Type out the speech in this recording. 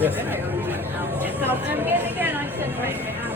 Yes. So I'm getting again. I said right now.